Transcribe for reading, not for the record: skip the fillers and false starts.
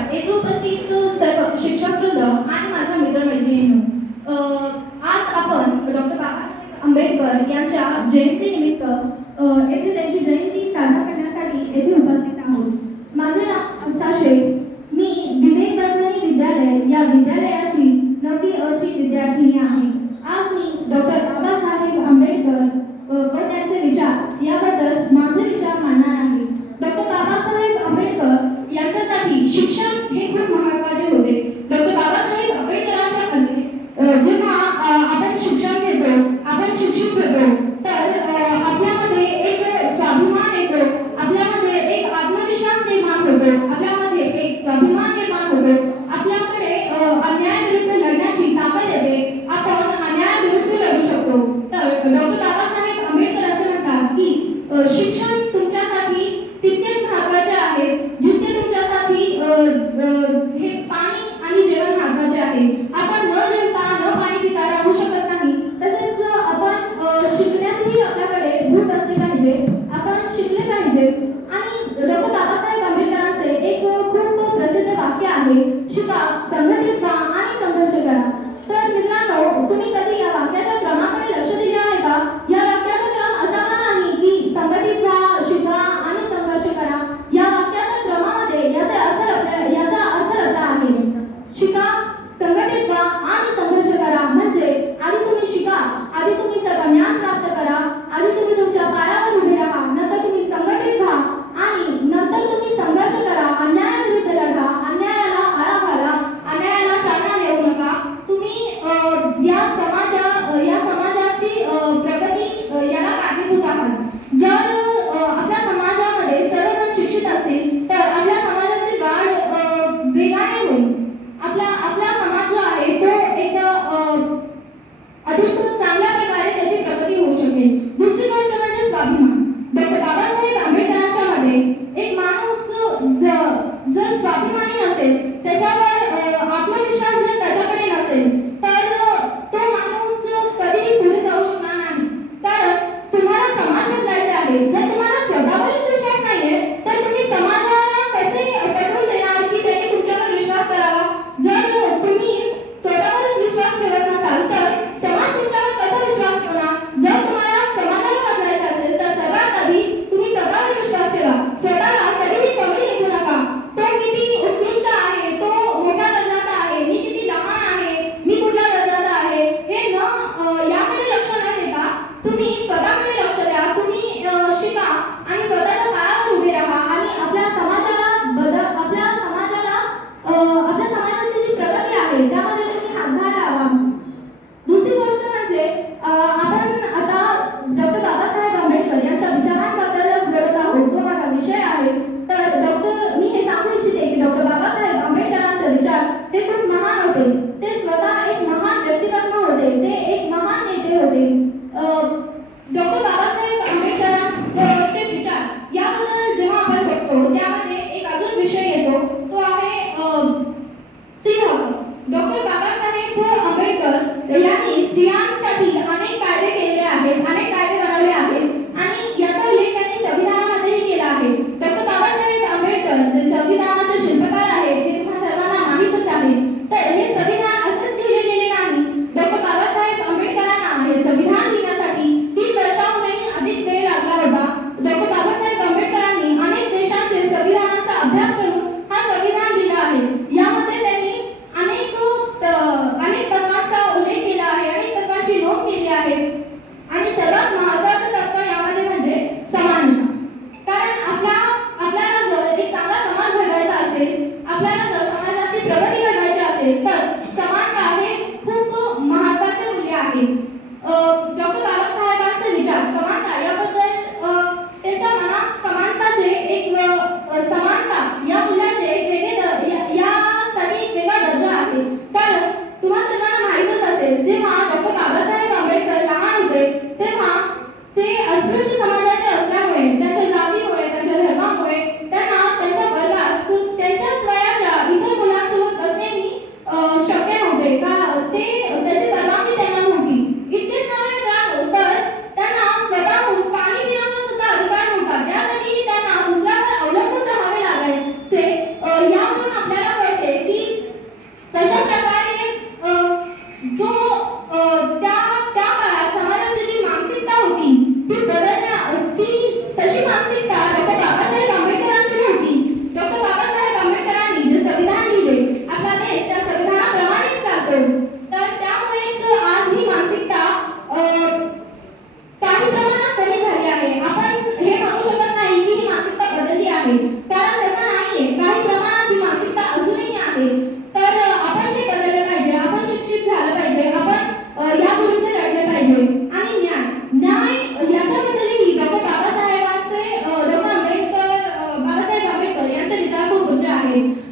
नमस्कार. येथे उपस्थित सर्व शिक्षकवृंद आणि माझ्या मित्रमैत्रिणींनो, आज आपण डॉक्टर बाबासाहेब आंबेडकर यांच्या जयंतीनिमित्त येथे त्यांची जयंती साजरा करण्यासाठी येथे उपस्थित आहोत. माझे नाव साशे. मी विवेकानंद विद्यालय या विद्यालयाची 9वी अ ची विद्यार्थिनी आहे. आज मी डॉक्टर बाबासाहेब आंबेडकर व त्यांचे विचार याबद्दल माझे विचार मांडणार आहे. डॉक्टर बाबासाहेब आंबेडकर यांच्यासाठी शिक्षण हे खूप महत्त्वाचे होते. डॉक्टर बाबासाहेब आंबेडकरांच्या मध्ये जेव्हा आपण शिक्षण घेतो, आपण शिक्षित होतो, तर आपल्यामध्ये एक स्वाभिमान येतो, आपल्यामध्ये एक आत्मविश्वास निर्माण होतो, आपल्यामध्ये एक स्वाभिमान निर्माण होतो, आपल्याकडे अन्यायाविरुद्ध लढण्याची ताकद येते, आपण अन्यायाविरुद्ध लढू शकतो. तर डॉक्टर बाबासाहेब आंबेडकर असे म्हणतात की शिक्षण तुमच्यासाठी तितकेच महत्त्वाचे आहे जितके तुमच्यासाठी हे पाणी आणि जेवण महत्त्वाचे आहे. आपण न जेवता न पाणी पिता राहू शकत नाही. तसेच आपण शिकण्याची आपल्याकडे भूक असली पाहिजे, आपण शिकले पाहिजे. आणि डॉक्टर बाबासाहेब आंबेडकरांचे एक खूप प्रसिद्ध वाक्य आहे, शिका, संघटित व्हा आणि संघर्ष करा. तर मित्रांनो, तुम्ही कधी या वाक्याच्या क्रमाकडे लक्ष दिले आहे का? या वाक्याचा क्रम असा का नाही की संघटित व्हा, शिका आणि संघर्ष करा. या वाक्याच्या क्रमामध्ये याचा अर्थ लपला आहे. शिका, संघटित व्हा आणि संघर्ष करा म्हणजे आधी तुम्ही शिका, आधी तुम्ही सर्व ज्ञान प्राप्त करा, आधी तुम्ही तुमच्या पायावर उभे राहा, नंतर तुम्ही संघटित व्हा आणि नंतर तुम्ही संघर्ष करा, अन्यायाविरुद्ध लढा, अन्यायाला आळा घाला, अन्यायाला चालना देऊ नका. तुम्ही या समाजाची प्रगती याला कारणीभूत आहात. जर आपल्या समाजामध्ये सर्वजण शिक्षित असतील तर आपल्या समाजाची वाढ वेगाने होईल. आपला समाज जो आहे तो एक अधिक चांगल्या प्रकारे त्याची प्रगती होऊ शकेल. दुसरी गोष्ट म्हणजे स्वाभिमान. डॉक्टर बाबासाहेब आंबेडकरांच्या मध्ये एक माणूस जर स्वाभिमानी नसेल, त्याच्यावर आत्मविश्वास जर त्याच्याकडे नसेल, तर तो माणूस कधीही पुढे जाऊ शकणार नाही. कारण तुम्हाला समाज बदलायचा आहे. जर तुम्हाला स्वतःवरच विश्वास नाहीये तर तुम्ही समाजाला कसे पटवून देणार की त्यांनी तुमच्यावर विश्वास करावा? जर तुम्ही स्वतःवरच विश्वास ठेवत नसाल तर समाज तुमच्यावर कसा विश्वास ठेवणार? जर तुम्हाला समाजाला बदलायचं असेल तर सर्वात आधी तुम्ही स्वतःवर विश्वास ठेवा. स्वतःला कधीही कमी लेखू नका. तो किती उत्कृष्ट आहे, तो मोठा दर्जाचा आहे, मी किती लहान आहे, मी कुठल्या दर्जाचा आहे, हे याकडे लक्ष न देता तुम्ही स्वतःकडे लक्ष द्या. तुम्ही शिका आणि स्वतःच्या पायावर उभे राहा आणि आपल्या समाजाची जी प्रगती आहे त्यामध्ये तुम्ही हातभार लावा. दुसरी गोष्ट म्हणजे आपण आता डॉक्टर बाबासाहेब आंबेडकर यांच्या विचारांबद्दलच बोलत आहोत, तो माझा विषय आहे. तर मी हे सांगू इच्छिते की डॉक्टर बाबासाहेब आंबेडकरांचे विचार हे खूप महान होते. ते स्वतः एक महान व्यक्तिमत्व होते, ते एक महान नेते होते. डॉक्टर बाबासाहेब आंबेडकरांचे विचार याबद्दल जेव्हा आपण बघतो त्यामध्ये एक अजून विषय येतो, तो आहे स्त्री हक्क. डॉक्टर बाबासाहेब आंबेडकर यांनी स्त्रियांसाठी अनेक कायदे केलेले आहेत, अनेक कायदे बनवले आहेत आणि याचा उल्लेख त्यांनी संविधानामध्येही केला आहे. डॉक्टर बाबासाहेब आंबेडकर जे संविधानाचे शिल्पकार आहेत हे तुम्हा सर्वांना माहीतच आहे. तर हे संविधान असेच लिहिले गेले नाही. डॉक्टर बाबासाहेब आंबेडकरांना हे संविधान लिहिण्यासाठी 3 वर्षांहूनही अधिक वेळ लागला होता. डॉक्टर बाबासाहेब आंबेडकरांनी अनेक देशांचे संविधानाचा अभ्यास करून हा संविधान लिहिला आहे. यामध्ये त्यांनी अनेक तत्वांचा उल्लेख केला आहे, अनेक तत्वांची नोंद केली आहे आणि सर्वात महत्त्वाचं तत्व यामध्ये म्हणजे समानता. कारण आपल्याला जर एक चांगला समाज घडवायचा असेल, आपल्याला जर समाजाची प्रगती घडवायची असेल तर समानता हे खूप महत्त्वाचे मूल्य आहे. डॉक्टर बाबासाहेबांचे विचार समानता याबद्दल त्यांच्या मनात समानताचे एक समानता या मूल्याचे एक यासाठी एक वेगळा दर्जा आहे. कारण तुम्हा सर्वांना माहीतच असेल, जेव्हा डॉक्टर बाबासाहेब आंबेडकर लहान होते तेव्हा ते अस्पृश्य समाजाचे असल्यामुळे, त्यांच्या जातीमुळे, त्यांच्या धर्मामुळे त्यांना त्यांच्या वर्गात त्यांच्याच वयाच्या इतर मुलांसोबत बसणेही शक्य नव्हते. का त्याची परवानगी त्यांना नव्हती. इतकेच नव्हे मित्रांनो, तर त्यांना स्वतःहून पाणी पिण्याचा सुद्धा अधिकार नव्हता. त्यासाठी त्यांना दुसऱ्यावर अवलंबून राहावे लागायचे. यावरून आपल्याला आहेत.